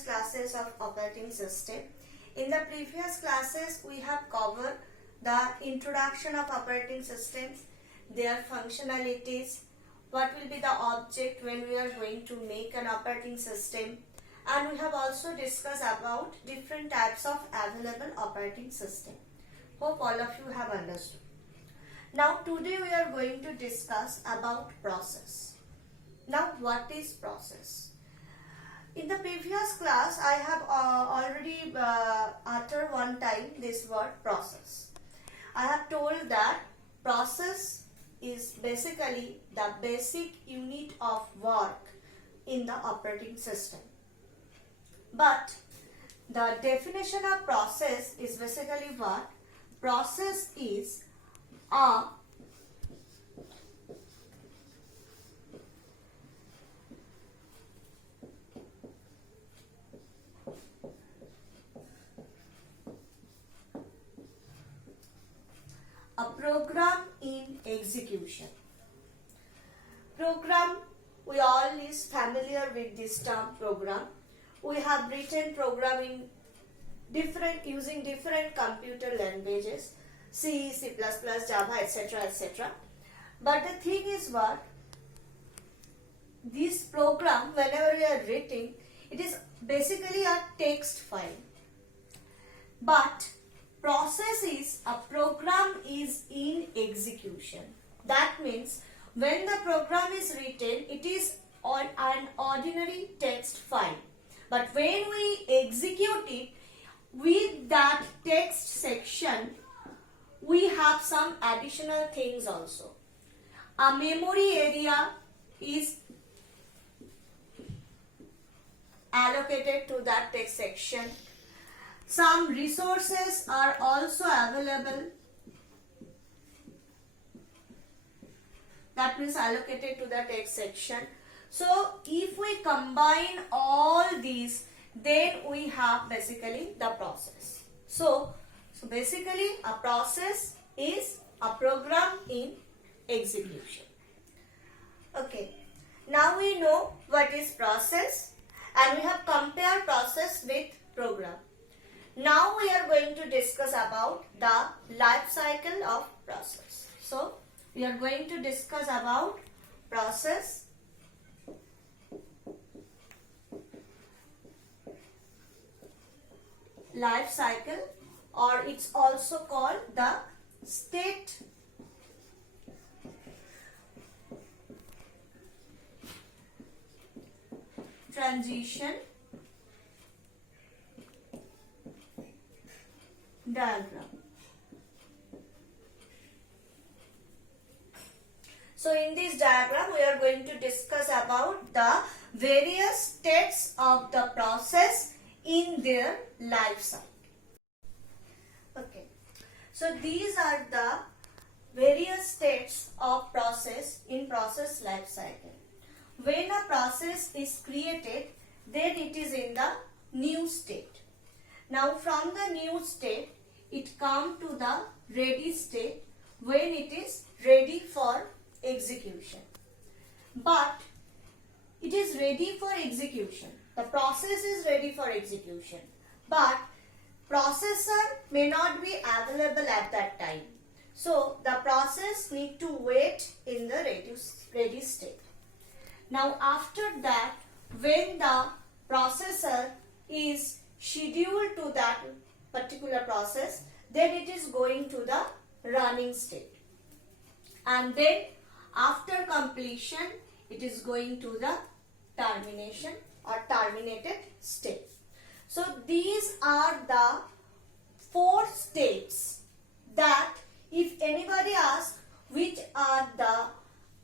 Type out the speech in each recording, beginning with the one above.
previous classes of operating system. In the previous classes, we have covered the introduction of operating systems, their functionalities, what will be the object when we are going to make an operating system, and we have also discussed about different types of available operating system. Hope all of you have understood. Now today we are going to discuss about process. Now what is process? In the previous class I have already uttered one time this word process. I have told that process is basically the basic unit of work in the operating system. But the definition of process is basically what? Process is a program in execution. Program, we all is familiar with this term program. We have written program using different computer languages, C, C++, Java, etc., etc. But the thing is what? This program, whenever we are writing, it is basically a text file. But process is a program is in execution. That means when the program is written, it is on an ordinary text file. But when we execute it, with that text section, we have some additional things also. A memory area is allocated to that text section. Some resources are also available. That means allocated to the text section. So if we combine all these, then we have basically the process. So basically a process is a program in execution. Okay. Now we know what is process and we have compared process with program. Now we are going to discuss about the life cycle of process. So we are going to discuss about process, life cycle, or it's also called the state transition diagram. So in this diagram we are going to discuss about the various states of the process in their life cycle. Okay. So these are the various states of process in process life cycle. When a process is created, then it is in the new state. Now from the new state, it comes to the ready state when it is ready for execution. But it is ready for execution. The process is ready for execution. But processor may not be available at that time. So the process need to wait in the ready state. Now after that, when the processor is scheduled to that particular process, then it is going to the running state. And then after completion, it is going to the termination or terminated state. So these are the 4 states that if anybody asks which are the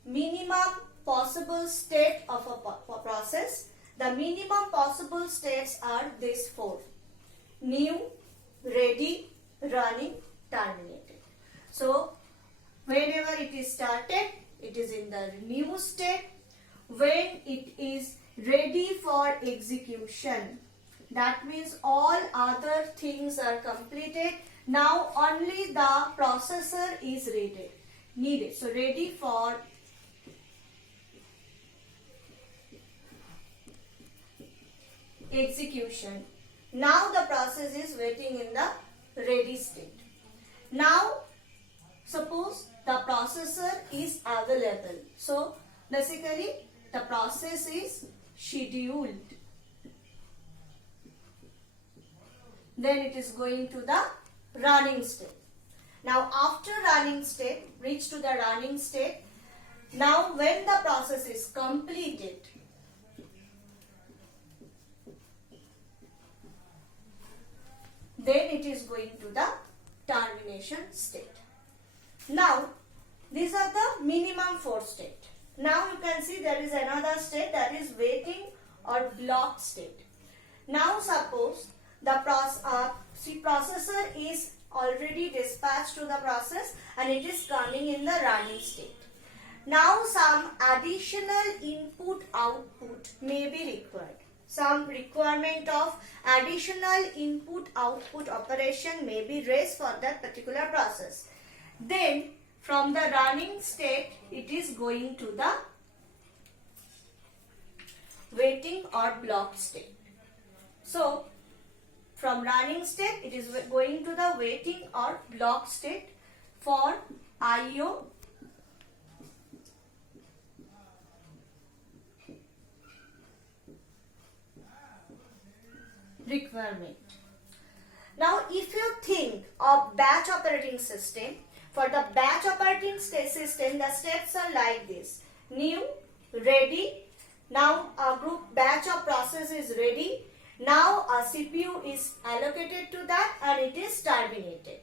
minimum possible state of a process, the minimum possible states are these 4: new, ready, running, terminated. So whenever it is started, it is in the new state. When it is ready for execution, that means all other things are completed. Now only the processor is needed. So ready for execution. Now the process is waiting in the ready state. Now suppose the processor is available. So basically the process is scheduled. Then it is going to the running state. Now after running state, reach to the running state. Now when the process is completed, then it is going to the termination state. Now these are the minimum 4 state. Now you can see there is another state, that is waiting or blocked state. Now suppose the processor is already dispatched to the process and it is coming in the running state. Now some additional input output may be required. Some requirement of additional input output operation may be raised for that particular process. Then from the running state it is going to the waiting or blocked state. So from running state it is going to the waiting or blocked state for IO requirement. Now if you think of batch operating system, for the batch operating system the steps are like this: new, ready. Now a group batch of process is ready. Now a CPU is allocated to that and it is terminated.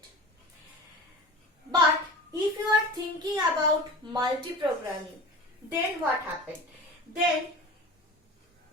But if you are thinking about multi-programming, then what happened? Then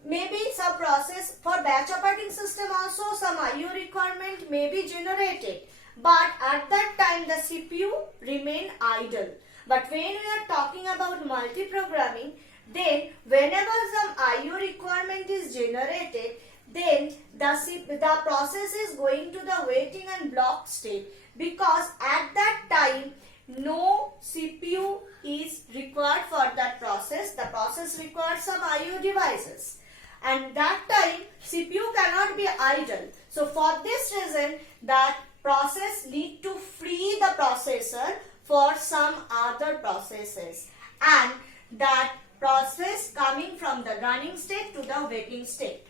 maybe some process for batch operating system also some IO requirement may be generated, but at that time the CPU remain idle. But when we are talking about multi-programming, then whenever some IO requirement is generated, then the process is going to the waiting and blocked state, because at that time no CPU is required for that process. The process requires some IO devices, and that time CPU cannot be idle. So for this reason that process need to free the processor for some other processes, and that process coming from the running state to the waiting state.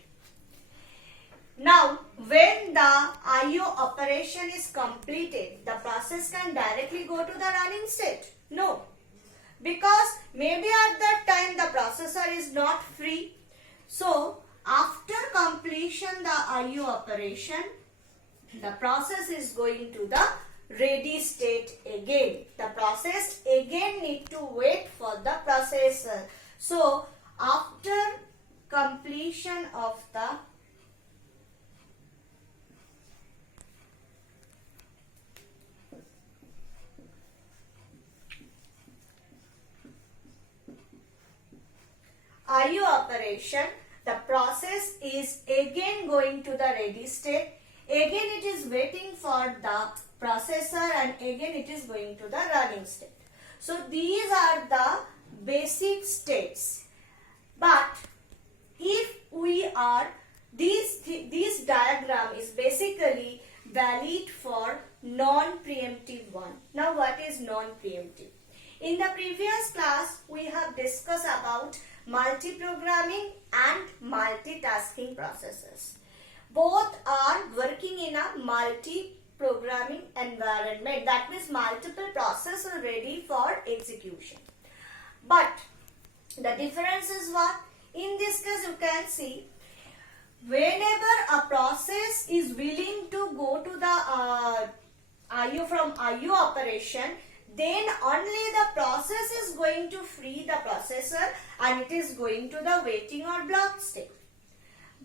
Now when the IO operation is completed, the process can directly go to the running state? No, because maybe at that time the processor is not free. So after completion the IO operation, the process is going to the ready state again. The process again need to wait for the processor. So after completion of the IO operation, the process is again going to the ready state. Again it is waiting for the processor and again it is going to the running state. So these are the basic states. But if we are, this diagram is basically valid for non-preemptive one. Now what is non-preemptive? In the previous class we have discussed about multi-programming and multitasking processes. Both are working in a multi-programming environment. That means multiple processes are ready for execution. But the difference is what? In this case you can see, whenever a process is willing to go to the IO from IO operation, then only the process is going to free the processor and it is going to the waiting or blocked state.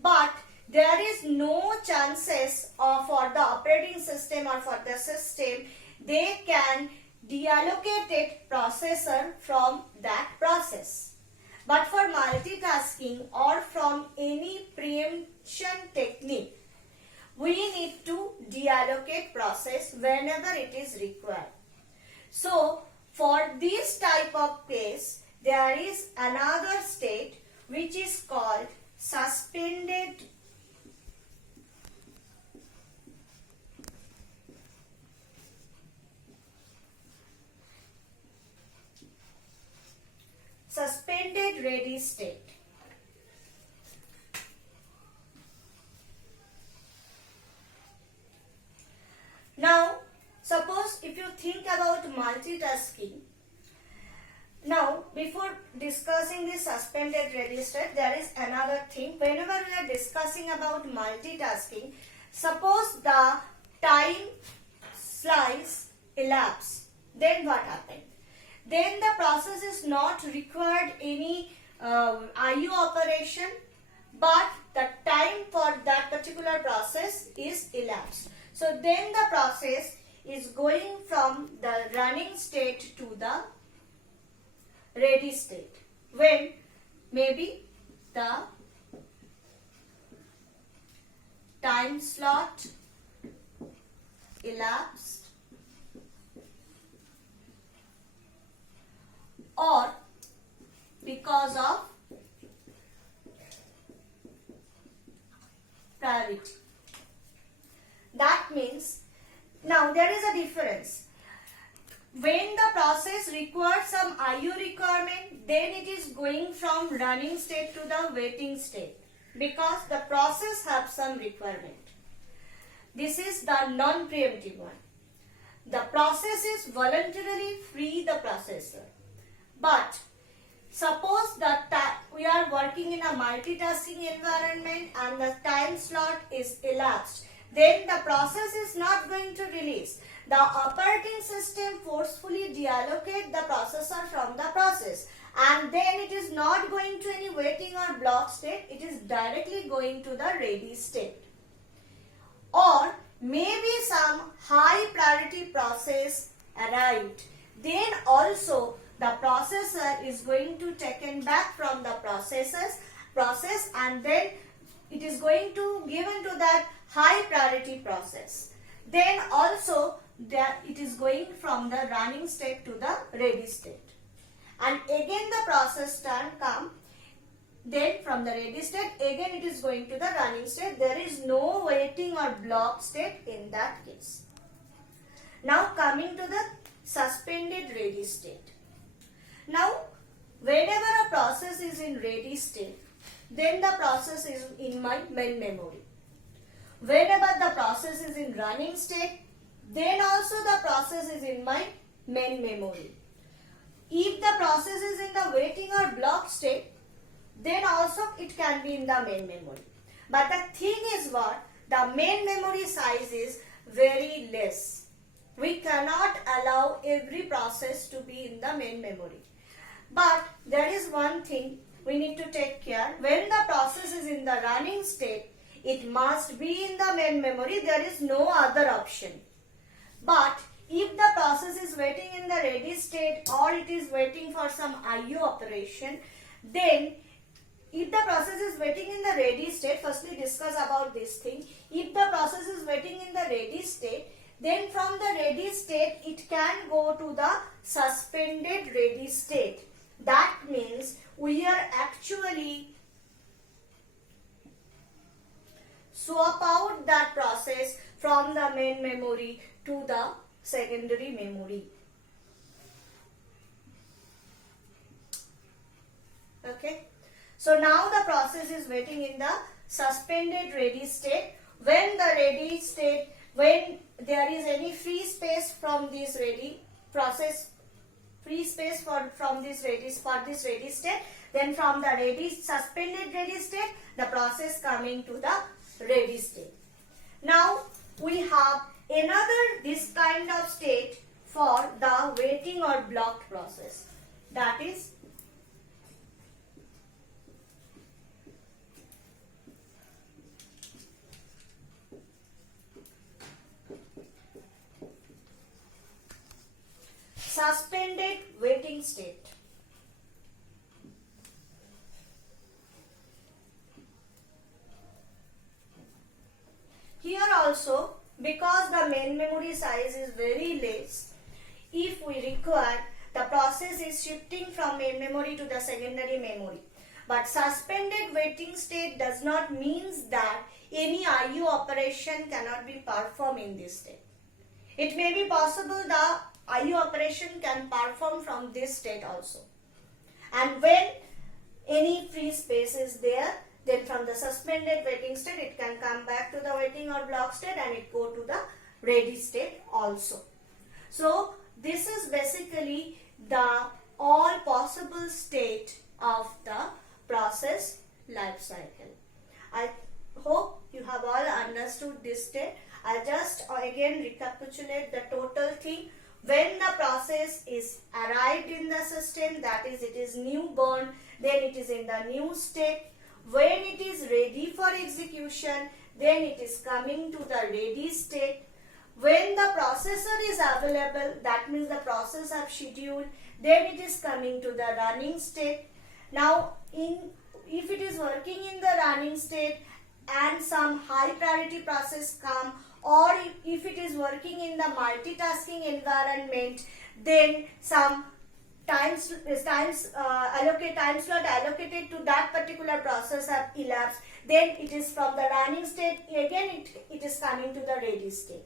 But there is no chances for the operating system or for the system, they can deallocate it processor from that process. But for multitasking or from any preemption technique, we need to deallocate process whenever it is required. So for this type of case, there is another state which is called suspended ready state. Now, suppose if you think about multitasking, now before discussing the suspended ready state, there is another thing. Whenever we are discussing about multitasking, suppose the time slice elapse, then what happened? Then the process is not required any IO operation, but the time for that particular process is elapsed. So then the process is going from the running state to the ready state when maybe the time slot elapsed or because of priority. That means now there is a difference. When the process requires some IO requirement, then it is going from running state to the waiting state because the process has some requirement. This is the non-preemptive one. The process is voluntarily free the processor. But suppose that we are working in a multitasking environment and the time slot is elapsed, then the process is not going to release. The operating system forcefully deallocate the processor from the process, and then it is not going to any waiting or block state, it is directly going to the ready state. Or maybe some high priority process arrived, then also the processor is going to taken back from the process and then it is going to given to that high priority process. Then also it is going from the running state to the ready state. And again the process turn come, then from the ready state again it is going to the running state. There is no waiting or block state in that case. Now coming to the suspended ready state. Now whenever a process is in ready state, then the process is in my main memory. Whenever the process is in running state, then also the process is in my main memory. If the process is in the waiting or block state, then also it can be in the main memory. But the thing is what? The main memory size is very less. We cannot allow every process to be in the main memory. But there is one thing we need to take care. When the process is in the running state, it must be in the main memory. There is no other option. But if the process is waiting in the ready state or it is waiting for some IO operation, then if the process is waiting in the ready state, firstly discuss about this thing. If the process is waiting in the ready state, then from the ready state it can go to the suspended ready state. That means we are actually swap out that process from the main memory to the secondary memory. Okay. So now the process is waiting in the suspended ready state. When the ready state, when there is any free space from this ready process, free space from this ready state, then from the ready suspended ready state, the process coming to the ready state. Now we have another this kind of state for the waiting or blocked process, that is suspended waiting state. Here also, because the main memory size is very less, if we require, the process is shifting from main memory to the secondary memory. But suspended waiting state does not means that any IO operation cannot be performed in this state. It may be possible the IO operation can perform from this state also. And when any free space is there, then from the suspended waiting state it can come back to the waiting or block state and it go to the ready state also. So this is basically the all possible state of the process life cycle. I hope you have all understood this state. I'll just again recapitulate the total thing. When the process is arrived in the system, that is it is newborn, then it is in the new state. When it is ready for execution, then it is coming to the ready state. When the processor is available, that means the process have scheduled, then it is coming to the running state. Now, if it is working in the running state and some high priority process come, or if it is working in the multitasking environment, then some time slot allocated to that particular process have elapsed, then it is from the running state again it is coming to the ready state.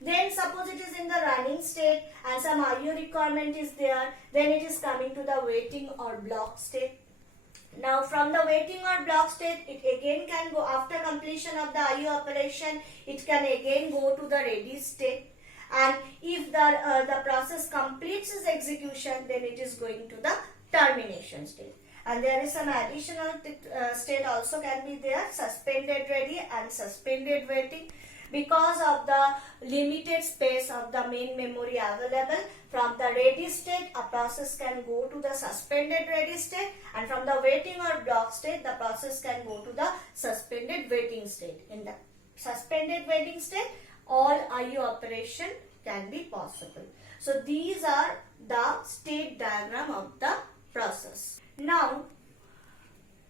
Then suppose it is in the running state and some IO requirement is there, then it is coming to the waiting or block state. Now from the waiting or block state, it again can go after completion of the IO operation, it can again go to the ready state. And if the process completes its execution, then it is going to the termination state. And there is some additional state also can be there, suspended ready and suspended waiting. Because of the limited space of the main memory available, from the ready state a process can go to the suspended ready state, and from the waiting or block state the process can go to the suspended waiting state. In the suspended waiting state, all IO operation can be possible. So these are the state diagram of the process. Now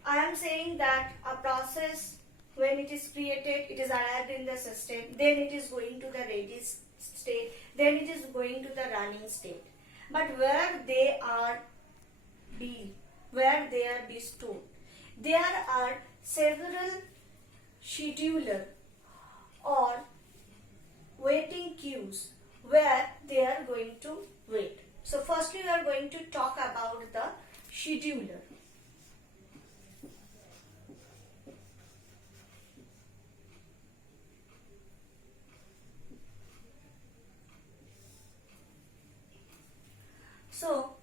I am saying that a process, when it is created, it is arrived in the system, then it is going to the ready state, then it is going to the running state. But where they are stored, there are several scheduler or waiting queues where they are going to wait. So firstly we are going to talk about the scheduler. So,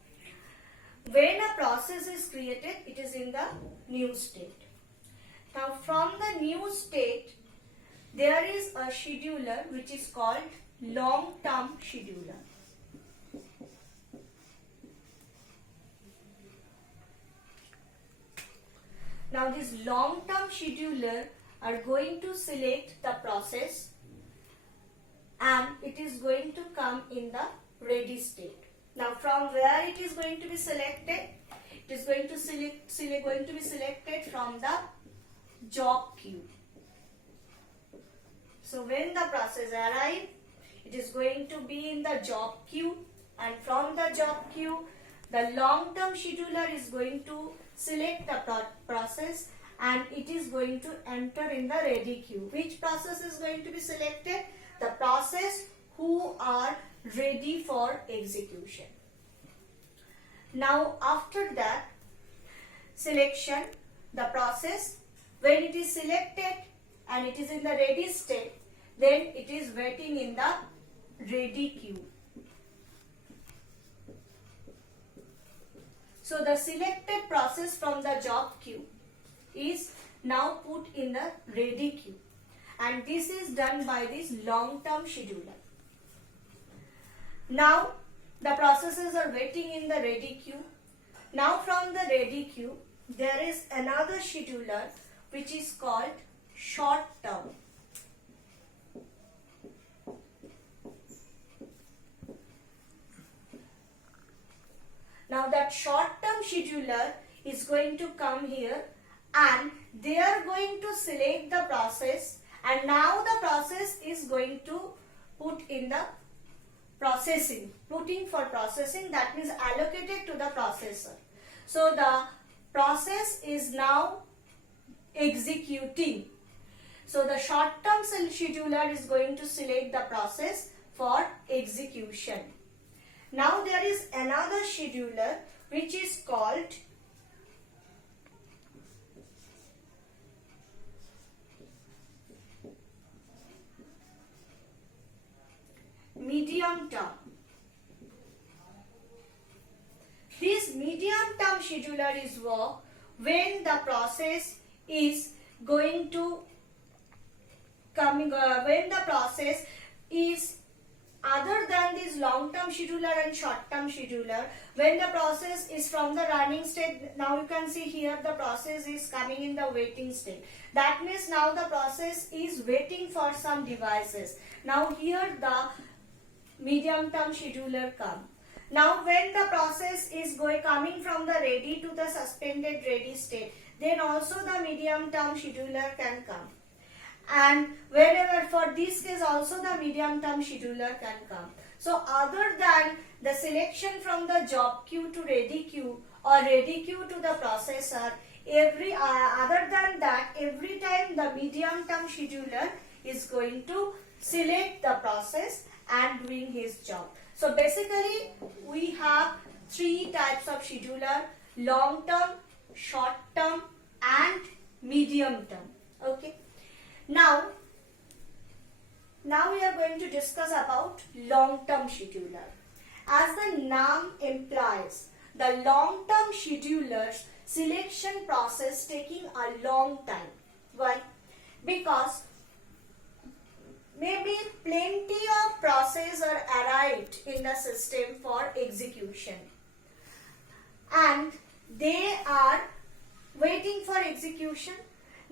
when a process is created, it is in the new state. Now, from the new state, there is a scheduler which is called long-term scheduler. Now, this long-term scheduler are going to select the process and it is going to come in the ready state. Now from where it is going to be selected? It is going to be selected from the job queue. So when the process arrives, it is going to be in the job queue, and from the job queue, the long-term scheduler is going to select the process and it is going to enter in the ready queue. Which process is going to be selected? The process who are ready for execution. Now after that selection, the process, when it is selected and it is in the ready state, then it is waiting in the ready queue. So the selected process from the job queue is now put in the ready queue, and this is done by this long-term scheduler. Now the processes are waiting in the ready queue. Now from the ready queue, there is another scheduler which is called short term. Now that short term scheduler is going to come here and they are going to select the process, and now the process is going to put in the processing, putting for processing, that means allocated to the processor. So the process is now executing. So the short term scheduler is going to select the process for execution. Now there is another scheduler which is called medium term. This medium term scheduler is work when the process is going to when the process is other than this long term scheduler and short term scheduler, when the process is from the running state. Now you can see here the process is coming in the waiting state. That means now the process is waiting for some devices. Now here the medium term scheduler come. Now when the process is coming from the ready to the suspended ready state, then also the medium term scheduler can come. And wherever for this case also the medium term scheduler can come. So other than the selection from the job queue to ready queue or ready queue to the processor, other than that, every time the medium term scheduler is going to select the process and doing his job. So basically we have three types of scheduler: long term, short term and medium term. Okay. Now we are going to discuss about long-term scheduler. As the name implies, the long-term scheduler's selection process taking a long time. Why? Because maybe plenty of processes are arrived in the system for execution, and they are waiting for execution.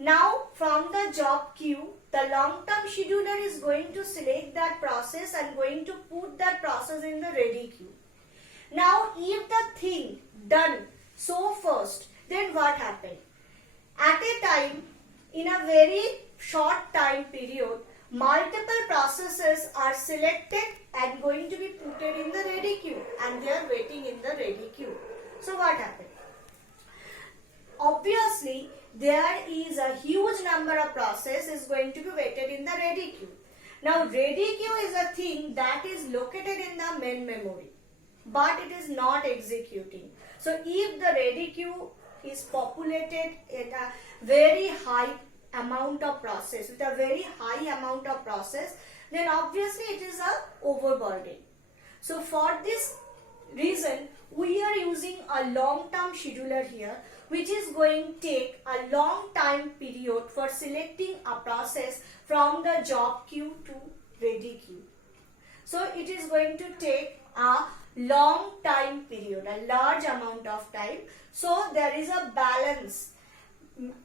Now from the job queue, the long-term scheduler is going to select that process and going to put that process in the ready queue. Now if the thing done so first, then what happened? At a time, in a very short time period, multiple processes are selected and going to be put in the ready queue, and they are waiting in the ready queue. So what happened? Obviously, there is a huge number of processes going to be waited in the ready queue. Now, ready queue is a thing that is located in the main memory, but it is not executing. So, if the ready queue is populated at a very high amount of process, with a very high amount of process, then obviously it is a overburden. So, for this reason, we are using a long-term scheduler here, which is going to take a long time period for selecting a process from the job queue to ready queue. So it is going to take a long time period, a large amount of time. So there is a balance.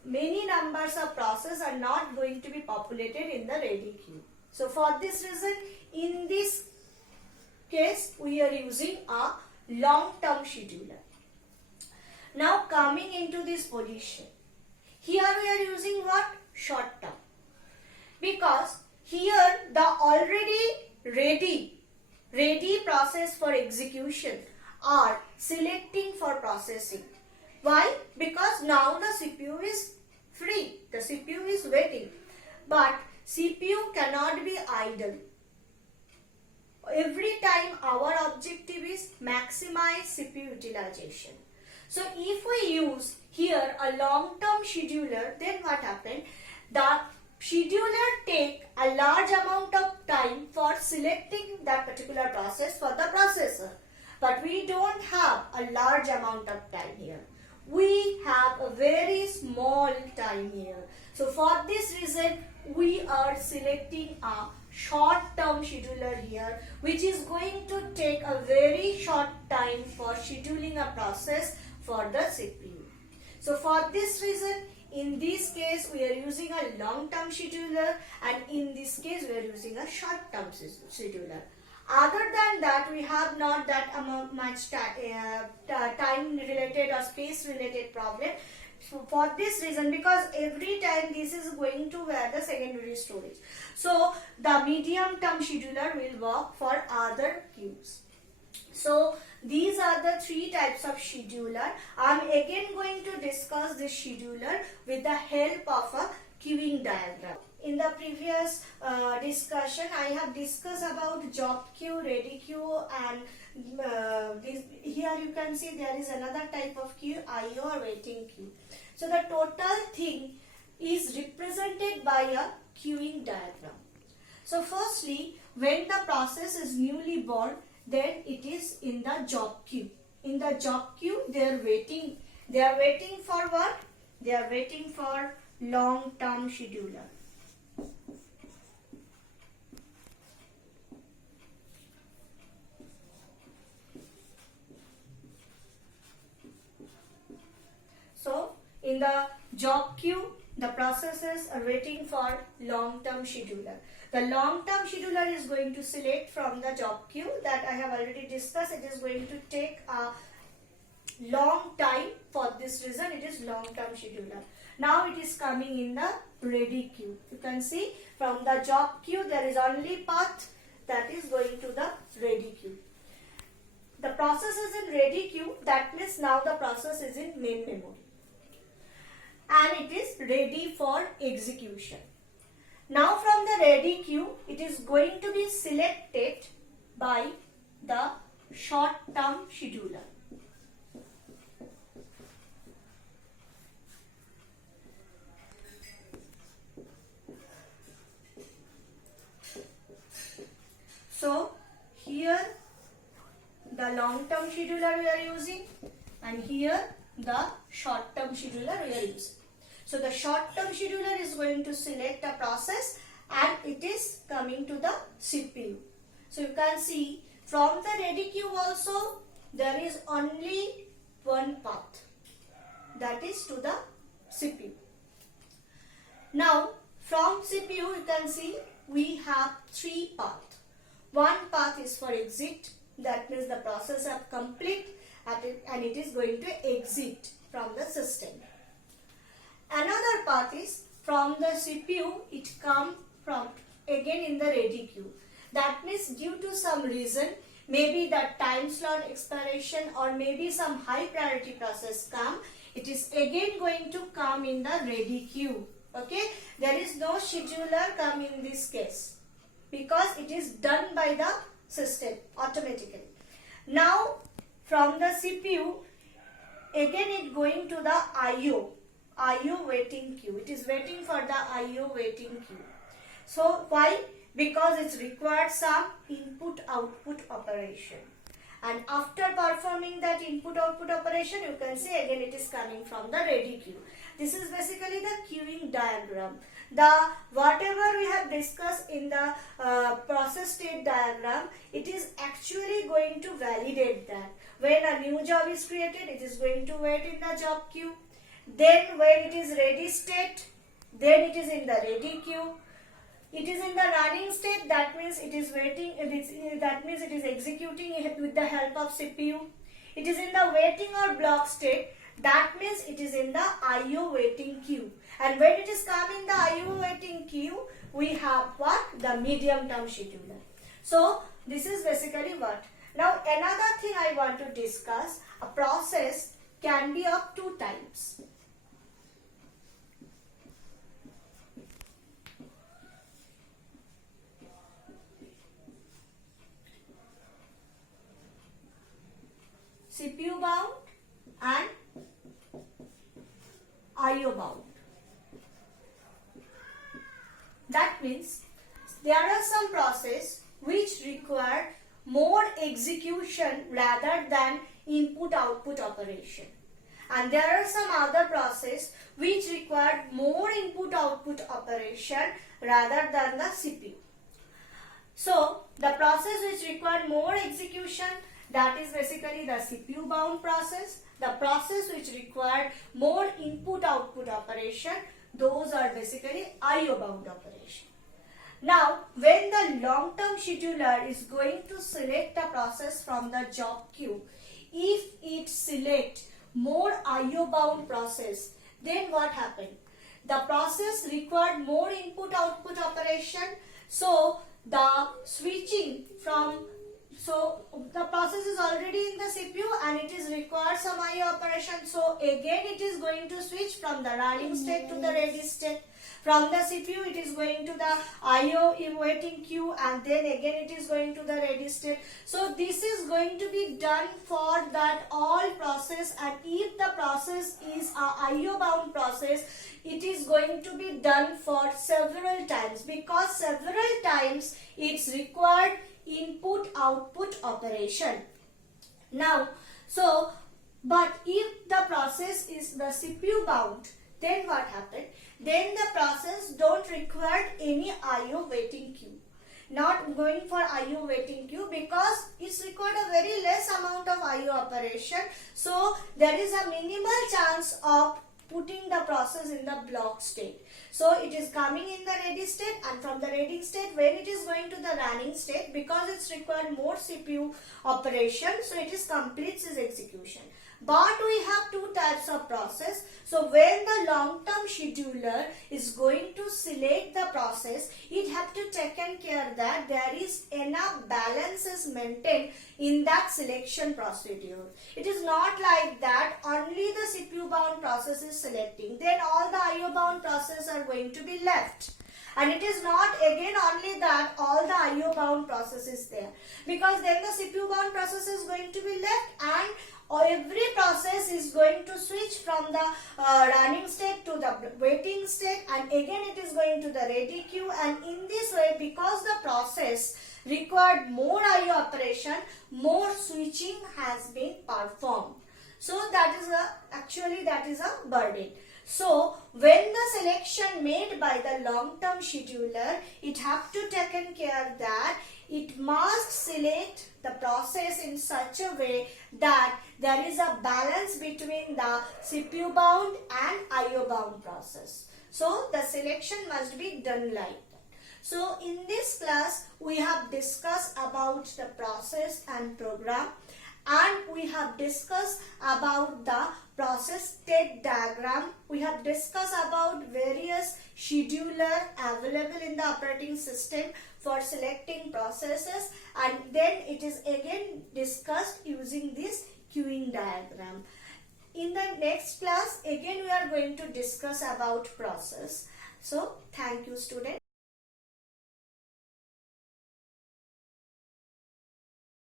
Many numbers of processes are not going to be populated in the ready queue. So for this reason, in this case, we are using a long-term scheduler. Now coming into this position, here we are using what? Short term. Because here the already ready process for execution are selecting for processing. Why? Because now the CPU is free, the CPU is waiting. But CPU cannot be idle. Every time our objective is maximize CPU utilization. So if we use here a long-term scheduler, then what happened? The scheduler take a large amount of time for selecting that particular process for the processor. But we don't have a large amount of time here. We have a very small time here. So for this reason, we are selecting a short-term scheduler here, which is going to take a very short time for scheduling a process for the CPU. So for this reason, in this case we are using a long-term scheduler, and in this case we are using a short-term scheduler. Other than that, we have not that much time related or space related problem. So for this reason, because every time this is going to where the secondary storage. So the medium term scheduler will work for other queues. So these are the three types of scheduler. I am again going to discuss this scheduler with the help of a queuing diagram. In the previous discussion, I have discussed about job queue, ready queue, and here you can see there is another type of queue, IO or waiting queue. So the total thing is represented by a queuing diagram. So So firstly, when the process is newly born, then it is in the job queue. In the job queue, they are waiting. They are waiting for what? They are waiting for long-term scheduler. So in the job queue, the processes are waiting for long-term scheduler. The long-term scheduler is going to select from the job queue that I have already discussed. It is going to take a long time. For this reason, it is long-term scheduler. Now it is coming in the ready queue. You can see from the job queue there is only path that is going to the ready queue. The process is in ready queue. That means now the process is in main memory. And it is ready for execution. Now from the ready queue, it is going to be selected by the short-term scheduler. So here the long-term scheduler we are using, and here the short-term scheduler we are using. So the short-term scheduler is going to select a process and it is coming to the CPU. So you can see from the ready queue also there is only one path, that is to the CPU. Now from CPU you can see we have three paths. One path is for exit, that means the process is complete and it is going to exit from the system. Another path is from the CPU, it comes from again in the ready queue. That means due to some reason, maybe the time slot expiration or maybe some high priority process come, it is again going to come in the ready queue. Okay, there is no scheduler come in this case because it is done by the system automatically. Now from the CPU, again it going to the IO waiting queue. It is waiting for the IO waiting queue. So why? Because it's required some input output operation. And after performing that input output operation, you can see again it is coming from the ready queue. This is basically the queuing diagram. The whatever we have discussed in the process state diagram, it is actually going to validate that. When a new job is created, it is going to wait in the job queue. Then when it is ready state, then it is in the ready queue. It is in the running state, that means it is waiting, that means it is executing with the help of CPU. It is in the waiting or block state, that means it is in the IO waiting queue. And when it is coming in the IO waiting queue, we have what? The medium term scheduler. So this is basically what. Now another thing I want to discuss, a process can be of two types. CPU bound and IO bound. That means there are some processes which require more execution rather than input output operation, and there are some other processes which require more input output operation rather than the CPU. So the process which require more execution, that is basically the CPU bound process. The process which required more input output operation, those are basically IO bound operation. Now when the long term scheduler is going to select a process from the job queue, if it select more IO bound process, then what happened? The process required more input output operation, so the switching from, so the process is already in the CPU and it is required some IO operation. So again it is going to switch from the running state to the ready state. From the CPU it is going to the IO waiting queue, and then again it is going to the ready state. So this is going to be done for that all process, and if the process is a IO bound process, it is going to be done for several times, because several times it's required input output operation. Now, so but if the process is the CPU bound, then what happened? Then the process don't require any IO waiting queue. Not going for IO waiting queue, because it's required a very less amount of IO operation. So there is a minimal chance of putting the process in the block state. So it is coming in the ready state, and from the ready state when it is going to the running state, because it's required more CPU operation, so it is completes its execution. But we have two types of process. So when the long-term scheduler is going to select the process, it have to take care that there is enough balances maintained in that selection procedure. It is not like that only the CPU bound process is selecting, then all the IO bound process are going to be left. And it is not again only that all the IO bound process is there, because then the CPU bound process is going to be left, and every process is going to switch from the running state to the waiting state, and again it is going to the ready queue. And in this way, because the process required more IO operation, more switching has been performed. So that is a burden. So when the selection made by the long-term scheduler, it have to take care that it must select the process in such a way that there is a balance between the CPU bound and IO bound process. So the selection must be done like that. So in this class we have discussed about the process and program, and we have discussed about the process state diagram. We have discussed about various scheduler available in the operating system for selecting processes, and then it is again discussed using this queuing diagram. In the next class again we are going to discuss about process. So thank you students.